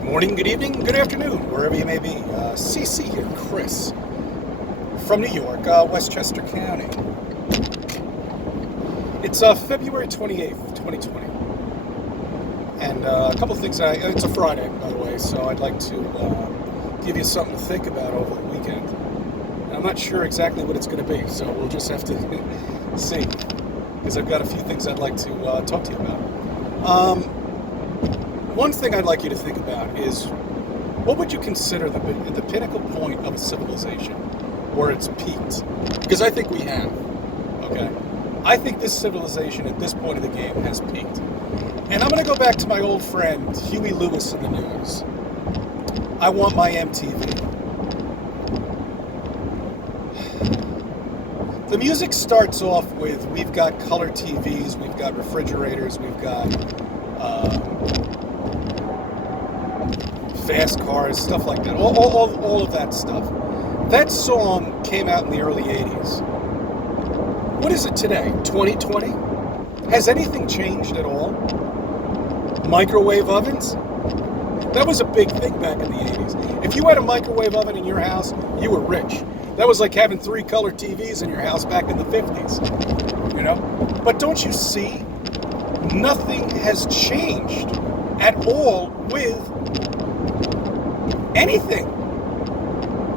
Good morning, good evening, good afternoon, wherever you may be. CC here, Chris, from New York, Westchester County. It's February 28th, 2020. And a couple of things, it's a Friday, by the way, so I'd like to give you something to think about over the weekend. And I'm not sure exactly what it's going to be, so we'll just have to see, because I've got a few things I'd like to talk to you about. One thing I'd like you to think about is, what would you consider the pinnacle point of a civilization where it's peaked? Because I think we have, okay? I think this civilization at this point of the game has peaked. And I'm going to go back to my old friend, Huey Lewis in the news. I want my MTV. The music starts off with, we've got color TVs, we've got refrigerators, we've got fast cars, stuff like that, all of that stuff. That song came out in the early 80s. What is it today, 2020? Has anything changed at all? Microwave ovens? That was a big thing back in the 80s. If you had a microwave oven in your house, you were rich. That was like having 3 color TVs in your house back in the 50s, you know? But don't you see? Nothing has changed at all with anything.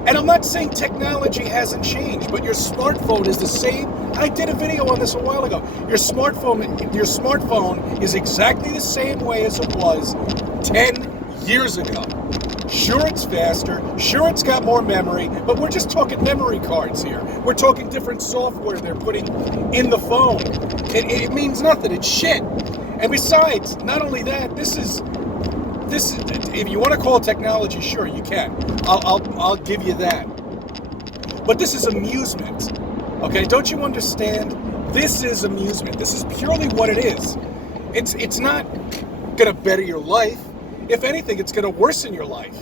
And I'm not saying technology hasn't changed, but your smartphone is the same. I did a video on this a while ago. Your smartphone is exactly the same way as it was 10 years ago. Sure, it's faster. Sure, it's got more memory, but we're just talking memory cards here. We're talking different software they're putting in the phone. It means nothing. It's shit. And besides, not only that, this is, if you want to call it technology, sure, you can. I'll give you that. But this is amusement. Okay, don't you understand? This is amusement. This is purely what it is. It's not going to better your life. If anything, it's going to worsen your life.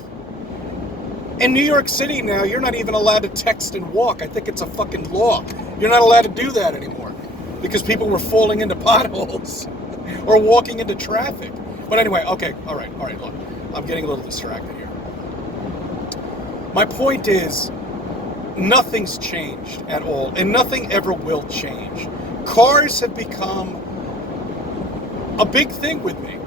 In New York City now, you're not even allowed to text and walk. I think it's a fucking law. You're not allowed to do that anymore because people were falling into potholes or walking into traffic. But anyway, okay, all right, look, I'm getting a little distracted here. My point is, nothing's changed at all, and nothing ever will change. Cars have become a big thing with me.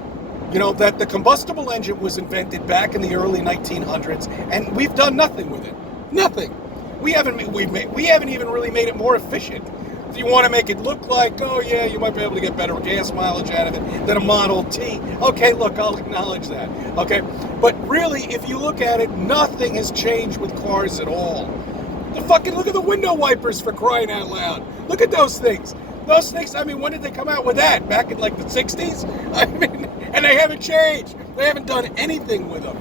You know, that the combustible engine was invented back in the early 1900s, and we've done nothing with it. Nothing. We haven't even really made it more efficient. If you want to make it look like, oh yeah, you might be able to get better gas mileage out of it than a Model T. Okay, look, I'll acknowledge that. Okay, but really, if you look at it, nothing has changed with cars at all. Look at the window wipers, for crying out loud. Look at those things. Those things, I mean, when did they come out with that? Back in like the 60s? I mean, and they haven't changed. They haven't done anything with them.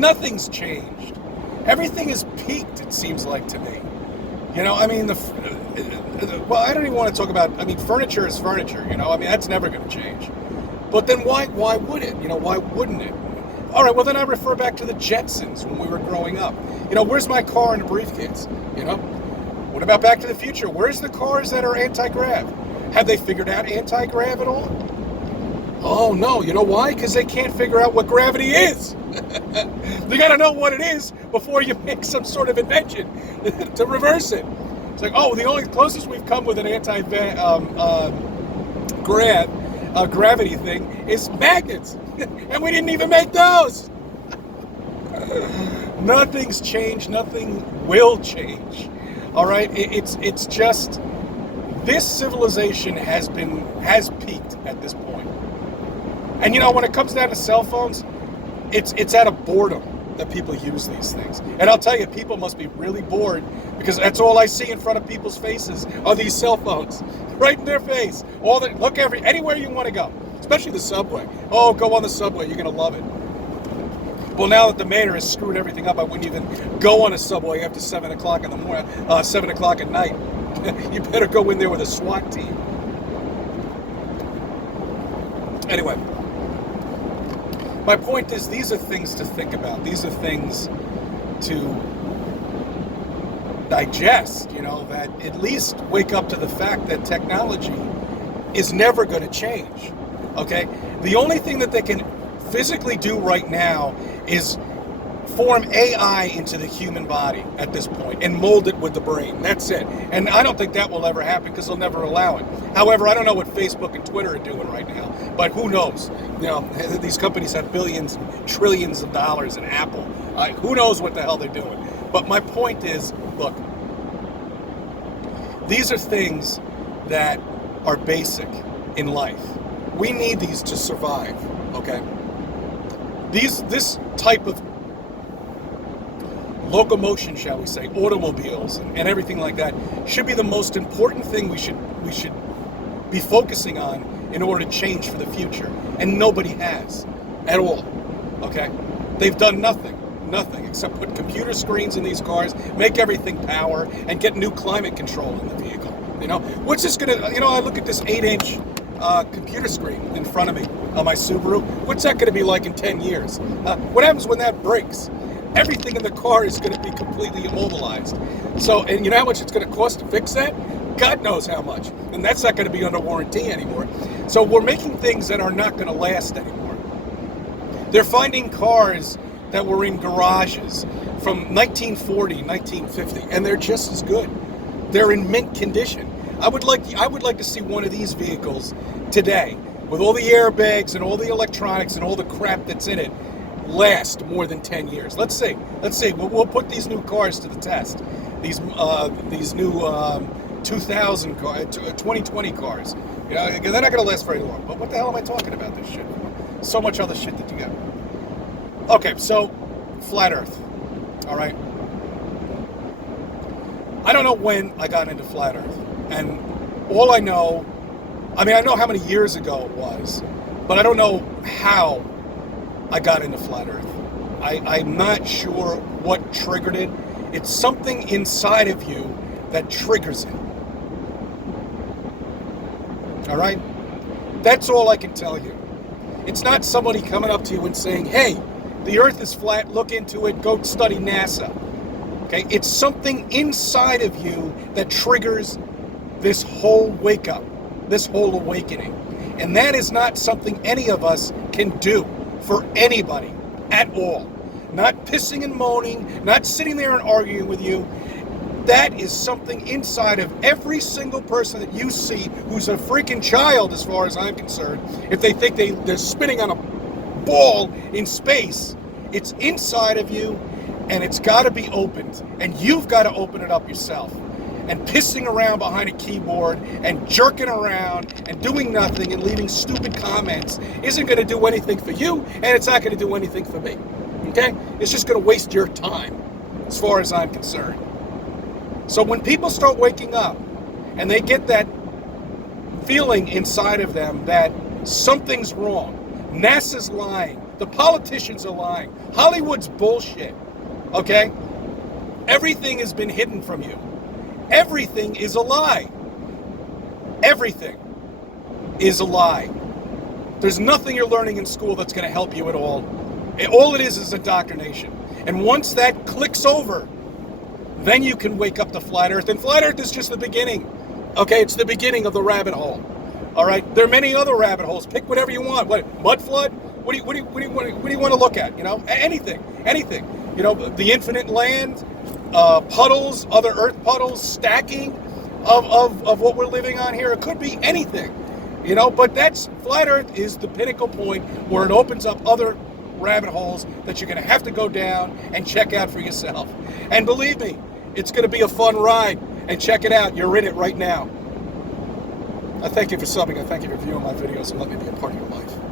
Nothing's changed. Everything is peaked, it seems like to me. You know, I mean, well, I don't even want to talk about, I mean, furniture is furniture, you know? I mean, that's never going to change. But then why would it? You know, why wouldn't it? All right, well, then I refer back to the Jetsons when we were growing up. You know, where's my car in a briefcase? You know? What about Back to the Future? Where's the cars that are anti-grav? Have they figured out anti-grav at all? Oh, no. You know why? Because they can't figure out what gravity is. You got to know what it is before you make some sort of invention to reverse it. It's like, oh, the only closest we've come with an gravity thing is magnets. And we didn't even make those. Nothing's changed. Nothing will change. All right? It's just, this civilization has peaked at this point. And you know, when it comes down to cell phones, it's out of boredom that people use these things. And I'll tell you, people must be really bored because that's all I see in front of people's faces are these cell phones. Right in their face. Anywhere you want to go, especially the subway. Oh, go on the subway, you're going to love it. Well, now that the mayor has screwed everything up, I wouldn't even go on a subway after 7 o'clock in the morning, 7 o'clock at night. You better go in there with a SWAT team. Anyway, my point is, these are things to think about. These are things to digest, you know, that at least wake up to the fact that technology is never going to change, okay? The only thing that they can physically do right now is form AI into the human body at this point and mold it with the brain. That's it. And I don't think that will ever happen because they'll never allow it. However, I don't know what Facebook and Twitter are doing right now, but who knows? You know, these companies have billions and trillions of dollars, and Apple. Who knows what the hell they're doing? But my point is, look, these are things that are basic in life. We need these to survive, okay? This type of locomotion, shall we say, automobiles and everything like that, should be the most important thing we should be focusing on in order to change for the future. And nobody has at all. Okay? They've done nothing except put computer screens in these cars, make everything power, and get new climate control in the vehicle. You know, what's this gonna? You know, I look at this 8-inch computer screen in front of me on my Subaru. What's that gonna be like in 10 years? What happens when that breaks? Everything in the car is going to be completely immobilized. So, and you know how much it's going to cost to fix that? God knows how much. And that's not going to be under warranty anymore. So we're making things that are not going to last anymore. They're finding cars that were in garages from 1940, 1950, and they're just as good. They're in mint condition. I would like to see one of these vehicles today with all the airbags and all the electronics and all the crap that's in it last more than 10 years. Let's see. We'll put these new cars to the test. These new 2000 cars, 2020 cars. You know, they're not going to last very long. But what the hell am I talking about this shit for? So much other shit that you got. Okay, so flat Earth. All right. I don't know when I got into flat Earth, and all I know how many years ago it was, but I don't know how I got into flat Earth. I'm not sure what triggered it. It's something inside of you that triggers it. All right? That's all I can tell you. It's not somebody coming up to you and saying, hey, the Earth is flat, look into it, go study NASA. Okay? It's something inside of you that triggers this whole wake up, this whole awakening. And that is not something any of us can do for anybody at all. Not pissing and moaning, not sitting there and arguing with you. That is something inside of every single person that you see who's a freaking child, as far as I'm concerned. If they think they're spinning on a ball in space, it's inside of you, and it's got to be opened. And you've got to open it up yourself. And pissing around behind a keyboard and jerking around and doing nothing and leaving stupid comments isn't going to do anything for you, and it's not going to do anything for me. Okay? It's just going to waste your time, as far as I'm concerned. So when people start waking up and they get that feeling inside of them that something's wrong, NASA's lying, the politicians are lying, Hollywood's bullshit, okay? Everything has been hidden from you. Everything is a lie. Everything is a lie. There's nothing you're learning in school that's going to help you at all. All it is indoctrination. And once that clicks over, then you can wake up to flat Earth. And flat Earth is just the beginning. Okay, it's the beginning of the rabbit hole. All right, there are many other rabbit holes. Pick whatever you want. What, mud flood? What do you want to look at? You know, anything. You know, the infinite land. Puddles, other earth puddles, stacking of what we're living on here. It could be anything, you know, but flat Earth is the pinnacle point where it opens up other rabbit holes that you're going to have to go down and check out for yourself. And believe me, it's going to be a fun ride, and check it out. You're in it right now. I thank you for subbing. I thank you for viewing my videos and letting me be a part of your life.